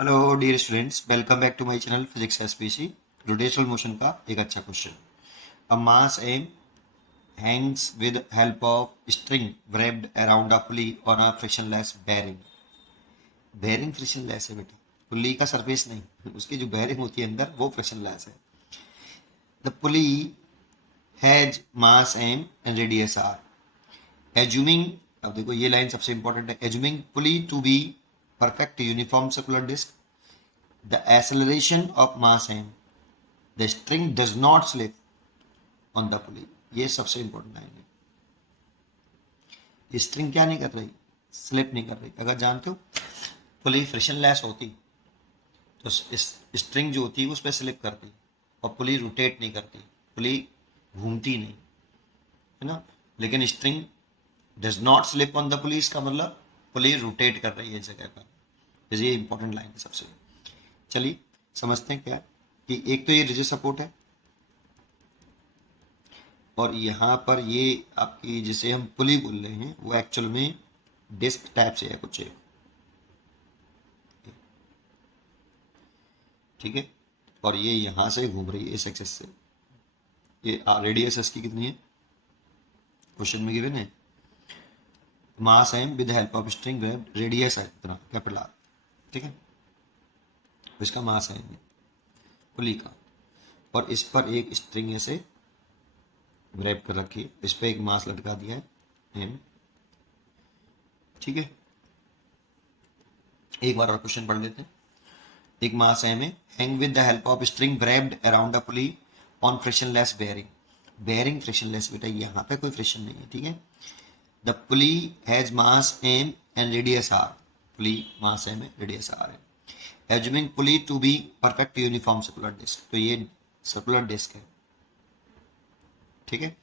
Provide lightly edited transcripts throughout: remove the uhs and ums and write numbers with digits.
Hello dear students, welcome back to my channel physics SPC. Rotational motion का एक अच्छा question. A mass M hangs with help of string wrapped around a pulley on a frictionless bearing. Bearing frictionless है बेटा, पुली का surface नहीं, उसकी जो bearing होती है अंदर वो फ्रिक्शनलेस है। The pulley has mass M and radius R. Assuming, अब देखो ये लाइन सबसे इंपॉर्टेंट है, assuming pulley to be perfect uniform circular disc, the acceleration of mass m, the string does not slip on the pulley। ये सबसे important line है। String क्या नहीं कर रही, स्लिप नहीं कर रही। अगर जानते हो पुली फ्रिक्शन लेस होती तो स्ट्रिंग जो होती है उस पर स्लिप करती और पुली रोटेट नहीं करती, पुली घूमती नहीं, है ना। लेकिन string does not slip on the पुली, इसका मतलब पुली रोटेट कर रही है जगह पर। ये इंपॉर्टेंट लाइन है सबसे। चलिए समझते हैं क्या है कि एक तो ये रिजिड सपोर्ट है और यहाँ पर ये आपकी जिसे हम पुली बोल रहे हैं वो एक्चुअल में डिस्क टाइप से है कुछ एक, ठीक है। और ये यहाँ से घूम रही है इस एक्सेस से। ये रेडियस इसकी कितनी है, क्वेश्चन में गिवन है। Mass M with help of string वेब, रेडियस है इतना कैपिटल आर, ठीक है। तो इसका मास है पुली का, और इस पर एक स्ट्रिंग ऐसे रैप कर रखी है, इस पर एक मास लटका दिया है एम, ठीक है। एक बार और क्वेश्चन पढ़ लेते हैं। एक मास एम है, hang with the help of string wrapped around a pulley on frictionless bearing. Bearing frictionless बेटा, यहाँ पे कोई फ्रिक्शन नहीं है, ठीक है। The pulley has mass M and radius R, pulley mass M है, रेडियस आर है। Assuming pulley to be perfect uniform circular disc, तो ये सर्कुलर डिस्क है, ठीक है।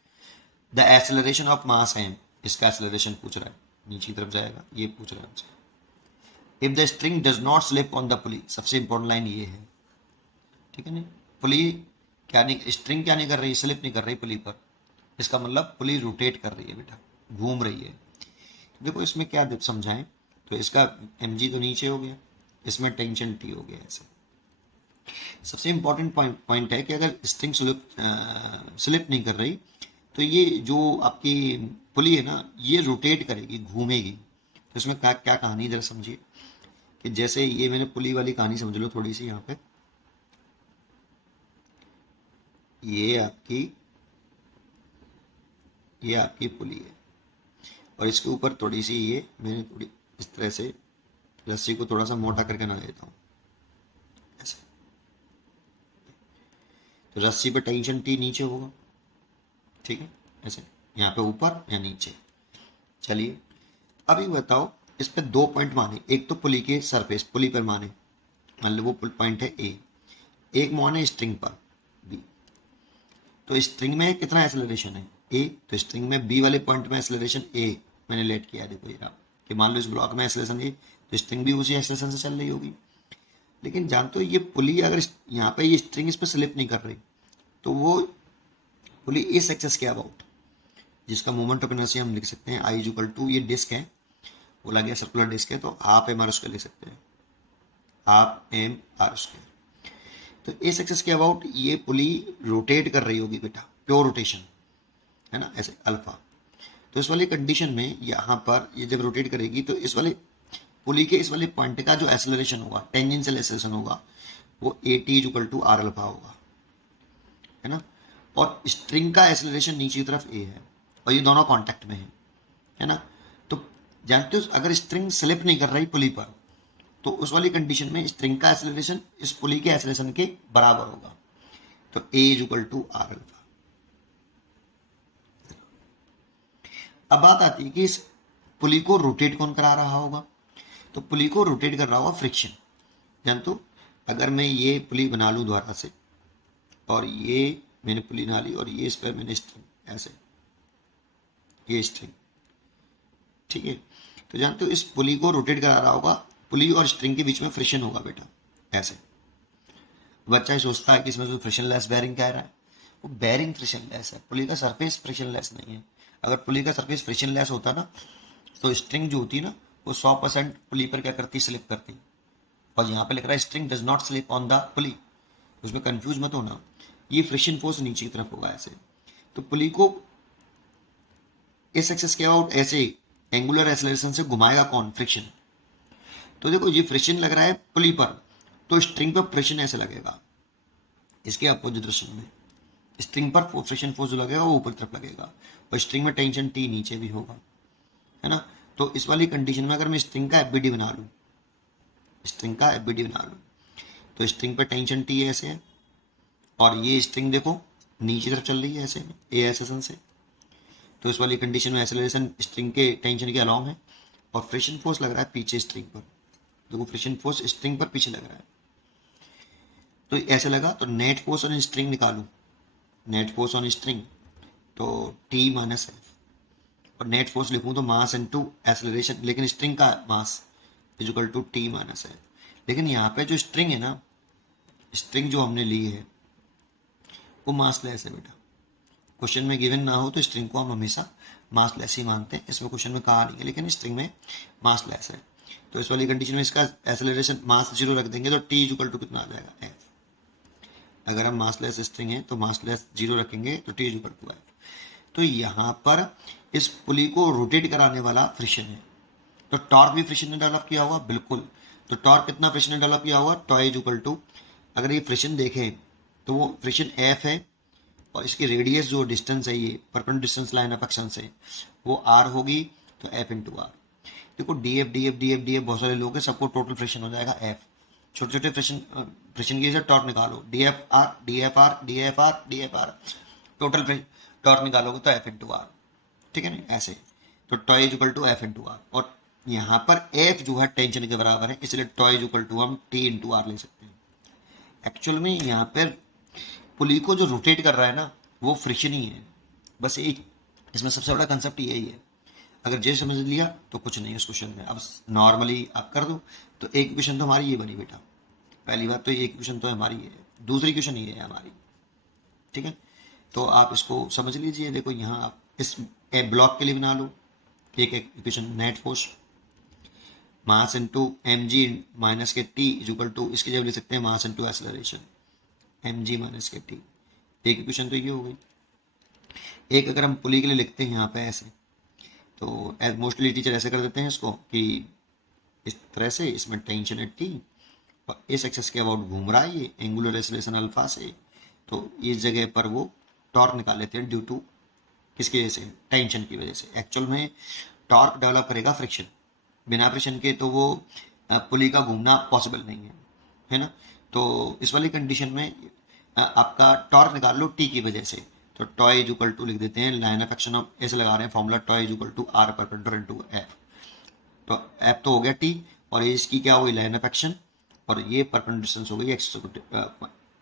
The acceleration of mass M, इसका एक्सेलरेशन पूछ रहा है, नीचे की तरफ जाएगा, ये पूछ रहा है हमसे। If the string does not slip on the पुली, सबसे इंपॉर्टेंट लाइन ये है, ठीक है ना। पुली क्या नहीं, स्ट्रिंग क्या नहीं कर रही, स्लिप नहीं कर रही पुली पर, इसका मतलब पुली रोटेट कर रही है बेटा, घूम रही है। तो देखो इसमें क्या समझाएं, तो इसका एम जी तो नीचे हो गया, इसमें टेंशन टी हो गया ऐसे। सबसे इंपॉर्टेंट पॉइंट है कि अगर स्ट्रिंग स्लिप नहीं कर रही तो ये जो आपकी पुली है ना ये रोटेट करेगी, घूमेगी। तो इसमें क्या क्या कहानी जरा समझिए कि जैसे ये मैंने पुली वाली कहानी समझ लो थोड़ी सी। यहाँ पे ये आपकी पुली है और इसके ऊपर थोड़ी सी ये मैंने थोड़ी इस तरह से रस्सी को थोड़ा सा मोटा करके ना देता हूँ ऐसे, तो रस्सी पे टेंशन टी नीचे होगा, ठीक है, ऐसे यहाँ पे ऊपर या नीचे। चलिए अब ये बताओ, इस पे दो पॉइंट माने, एक तो पुली के सरफेस, पुली पर माने, मान लो वो पॉइंट है ए, एक माने स्ट्रिंग पर बी। तो स्ट्रिंग में कितना एक्सेलरेशन है ए, तो स्ट्रिंग में बी वाले पॉइंट में एक्सेलरेशन ए मैंने लेट किया है। देखो ये आप कि मान लो इस ब्लॉक में एक्सेलरेशन ए, तो स्ट्रिंग भी उसी एक्सेलरेशन से चल रही होगी। लेकिन जानते हो ये पुली अगर यहाँ पे ये स्ट्रिंग इस पर स्लिप नहीं कर रही तो वो पुली इस एक्सेस के अबाउट, जिसका मोमेंट ऑफ इनर्शिया हम लिख सकते हैं आई इक्वल टू, ये डिस्क है, बोला गया सर्कुलर डिस्क है तो हाफ एम आर स्क्वायर लिख सकते हैं, हाफ एम आर स्क्वायर। तो इस एक्सेस के अबाउट ये पुली रोटेट कर रही होगी बेटा, प्योर रोटेशन है ना, ऐसे अल्फा। तो इस वाली कंडीशन में यहाँ पर ये जब रोटेट करेगी तो इस वाले पुली के इस वाले पॉइंट का जो एक्सेलरेशन होगा, टेंजेंशियल एक्सेलरेशन होगा, वो A T equal to R alpha होगा, है ना। और स्ट्रिंग का एक्सेलरेशन नीचे की तरफ ए है और ये दोनों कांटेक्ट में है ना। तो जानते हो अगर स्ट्रिंग स्लिप नहीं कर रही पुली पर तो उस वाली कंडीशन में स्ट्रिंग का एक्सेलरेशन इस पुली के एक्सेलरेशन के बराबर होगा, तो A is equal to R alpha. अब बात आती है कि इस पुली को रोटेट कौन करा रहा होगा, तो पुली को रोटेट कर रहा होगा फ्रिक्शन। जान तो अगर मैं ये पुली बना लूँ द्वारा से और ये मैंने पुली बना ली और ये इस पर मैंने स्ट्रिंग ऐसे, ये स्ट्रिंग, ठीक है। तो जानते हो इस पुली को रोटेट करा रहा होगा, पुली और स्ट्रिंग के बीच में फ्रिक्शन होगा बेटा ऐसे। बच्चा ही सोचता है कि इसमें जो फ्रिक्शन लेस बेयरिंग कह रहा है वो बेयरिंग फ्रिक्शन लेस है, पुली का सरफेस फ्रिक्शन लेस नहीं है। अगर पुली का सरफेस फ्रिक्शन लेस होता ना तो स्ट्रिंग जो होती है ना वो 100% पुली पर क्या करती, स्लिप करती, और यहाँ पे लिख रहा है string does not slip on the पुली, उसमें कंफ्यूज मत होना, ये फ्रिक्शन फोर्स नीचे की तरफ होगा ऐसे। तो पुली को इस एक्सेस के अबाउट ऐसे एंगुलर एक्सेलरेशन से घुमाएगा कौन? फ्रिक्शन। तो देखो ये फ्रिक्शन लग रहा है पुली पर, तो स्ट्रिंग पर फ्रिक्शन ऐसे लगेगा, इसके अपोजिट डायरेक्शन में। स्ट्रिंग पर फ्रिक्शन फोर्स जो लगेगा वो ऊपर तरफ लगेगा, और स्ट्रिंग में टेंशन टी नीचे भी होगा, है ना। तो इस वाली कंडीशन में अगर मैं स्ट्रिंग का एफबीडी बना लूँ, स्ट्रिंग का एफबीडी बना लूँ, तो स्ट्रिंग पर टेंशन टी ऐसे है, और ये स्ट्रिंग देखो नीचे तरफ चल रही है ऐसे ए एसेशन से। तो इस वाली कंडीशन में एक्सेलरेशन स्ट्रिंग के टेंशन के अलॉन्ग है, और फ्रिक्शन फोर्स लग रहा है पीछे स्ट्रिंग पर। देखो फ्रिक्शन फोर्स स्ट्रिंग पर पीछे लग रहा है, तो ऐसे लगा। तो नेट फोर्स ऑन स्ट्रिंग निकालूं, नेट फोर्स ऑन स्ट्रिंग तो टी माइनस एफ, और नेट फोर्स लिखूं तो मास इनटू एक्सेलरेशन, लेकिन स्ट्रिंग का mass is equal to T minus F. लेकिन यहाँ पे जो स्ट्रिंग है ना, स्ट्रिंग जो हमने ली है वो मासलेस है बेटा। क्वेश्चन में गिवन ना हो तो स्ट्रिंग को हम हमेशा मासलेस ही मानते हैं, इसमें क्वेश्चन में कहा नहीं है, लेकिन स्ट्रिंग में मासलेस है। तो इस वाली कंडीशन में इसका एक्सेलरेशन मास जीरो रख देंगे, तो टी इक्वल टू कितना आ जाएगा? एफ। अगर हम मासलेस स्ट्रिंग है तो मासलेस जीरो रखेंगे तो टी इक्वल टू एफ। तो यहाँ पर इस पुली को रोटेट कराने वाला फ्रिक्शन है, तो टॉर्क भी फ्रिक्शन ने डेवलप किया होगा, बिल्कुल। तो टॉर्क कितना फ्रिक्शन ने डेवलप किया होगा? टॉय इक्वल टू, अगर ये फ्रिक्शन देखें तो वो फ्रिक्शन एफ है, और इसकी रेडियस जो डिस्टेंस है, ये perpendicular distance line of action से, वो आर होगी, तो एफ इंटू आर। देखो D F D F D F D F बहुत सारे लोग हैं, सबको टोटल फ्रिक्शन हो जाएगा एफ। छोटे छोटे फ्रिक्शन फ्रिक्शन की टॉर्क निकालो, D F R D F R D F R D F R, total torque निकालोगे तो एफ इंटू आर, ठीक है ना, ऐसे। तो tau is equal to F into R, और यहाँ पर एफ जो है टेंशन के बराबर है, इसलिए टॉय इज इक्वल टू हम टी इंटू आर ले सकते हैं। एक्चुअल में यहाँ पर पुली को जो रोटेट कर रहा है ना, वो फ्रिक्शन ही है, बस एक इसमें सबसे बड़ा कंसेप्ट यही है। अगर ये समझ लिया तो कुछ नहीं उस क्वेश्चन में। अब नॉर्मली आप कर दो, तो एक क्वेश्चन तो हमारी ये बनी बेटा, पहली बात तो ये क्वेश्चन तो हमारी है, दूसरी क्वेश्चन ये है हमारी, ठीक है। तो आप इसको समझ लीजिए। देखो यहाँ आप इस ब्लॉक के लिए बना लो एक equation, net force mass into M G minus के टी इज इक्वल टू, इसकी जगह ले सकते हैं mass into acceleration M G minus के टी। एक इक्वेशन तो ये हो गई। एक अगर हम पुली के लिए लिखते हैं यहाँ पे ऐसे, तो मोस्टली टीचर ऐसे कर देते हैं इसको कि इस तरह से, इसमें टेंशन है टी, और इस एक्सेस के अबाउट घूम रहा है ये एंगुलर एक्सेलरेशन अल्फा से, तो इस जगह पर वो टॉर्क निकाल लेते हैं ड्यू टू किसकी वजह से? टेंशन की वजह से। एक्चुअल में टॉर्क डेवलप करेगा फ्रिक्शन, बिना फ्रिक्शन के तो वो पुली का घूमना पॉसिबल नहीं है ना। तो इस वाली कंडीशन में आपका टॉर्क निकाल लो टी की वजह से, तो टॉय इज इक्वल टू लिख देते हैं लाइन ऑफ एक्शन ऑफ, ऐसे लगा रहे हैं formula, tau is equal to R perpendicular into F. तो एफ तो हो गया टी, और ये इसकी क्या हुई? लाइन ऑफ एक्शन, और ये परपेंडिकुलर डिस्टेंस हो गई एक्स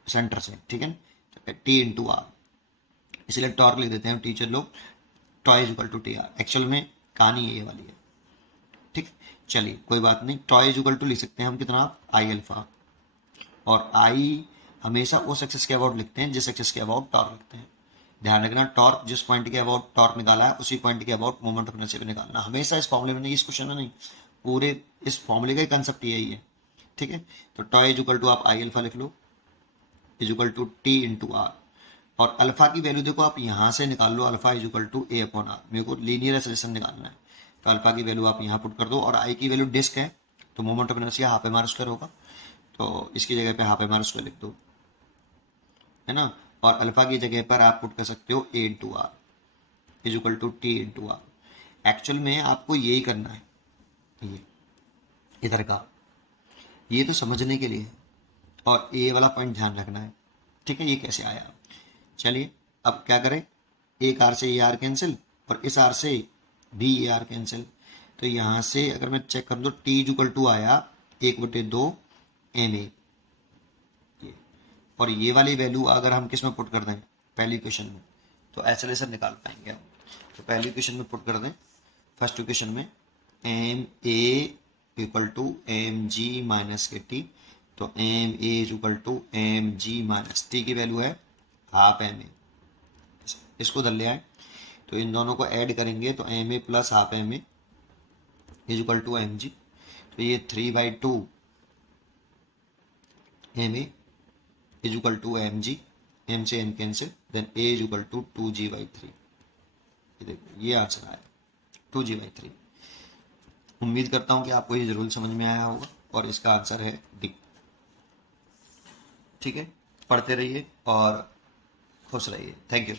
सेंटर से, ठीक है ना, टी इंटू आर। इसलिए टॉर्क लिख देते हैं टीचर लोग tau is equal to T R. Actual में कहानी ये वाली है, ठीक। चलिए कोई बात नहीं, टॉय इज इक्वल टू लिख सकते हैं हम कितना? आई अल्फा, और आई हमेशा उस एक्सेस के अबाउट लिखते हैं जिस एक्सेस के अबाउट टॉर्क लिखते हैं। ध्यान रखना, टॉर्क जिस पॉइंट के अबाउट टॉर्क निकाला है उसी पॉइंट के अबाउट मोमेंट ऑफ इनर्शिया निकालना, हमेशा इस फॉर्मूले में नहीं, इस क्वेश्चन में नहीं, पूरे इस फॉर्मूले का ही कंसेप्ट यही है, ठीक है। तो टॉय इज इक्वल टू आप आई अल्फा लिख लो is equal to T into R, और अल्फा की वैल्यू देखो आप यहाँ से निकाल लो, alpha is equal to A upon R. मेरे को लीनियर एक्सेलरेशन निकालना है, तो अल्फा की वैल्यू आप यहाँ पुट कर दो, और आई की वैल्यू डिस्क है तो moment of inertia half M R square होगा, तो इसकी जगह पे हाफ एम आर स्क्वायर लिख दो, है ना। और अल्फा की जगह पर आप पुट कर सकते हो A into R is equal to T into R. Actual में आपको यही करना है, ये इधर का, ये तो समझने के लिए है, और ए वाला पॉइंट ध्यान रखना है, ठीक है। ये कैसे आया? चलिए अब क्या करें, एक आर से ए आर कैंसिल, और इस आर से भी ए आर कैंसिल। तो यहाँ से अगर मैं चेक कर दूँ, टी इज इक्वल टू आया 1/2 एम ए, और ये वाली वैल्यू अगर हम किस में पुट कर दें? पहली इक्वेशन में, तो एक्सेलरेशन निकाल पाएंगे हम। तो पहली इक्वेशन में पुट कर दें, फर्स्ट इक्वेशन में M A equal to M G minus के टी, तो M A is equal to M G minus T की वैल्यू है हाफ एम ए, इसको धर ले आए, तो इन दोनों को ऐड करेंगे तो M A plus half M A is equal to M G, तो ये 3/2 M A is equal to M G, M से N cancel, then A is equal to 2g/3। ये देखो ये आंसर आया 2g/3। उम्मीद करता हूँ कि आपको ये जरूर समझ में आया होगा और इसका आंसर है डी। ठीक है, पढ़ते रहिए और खुश रहिए। Thank you.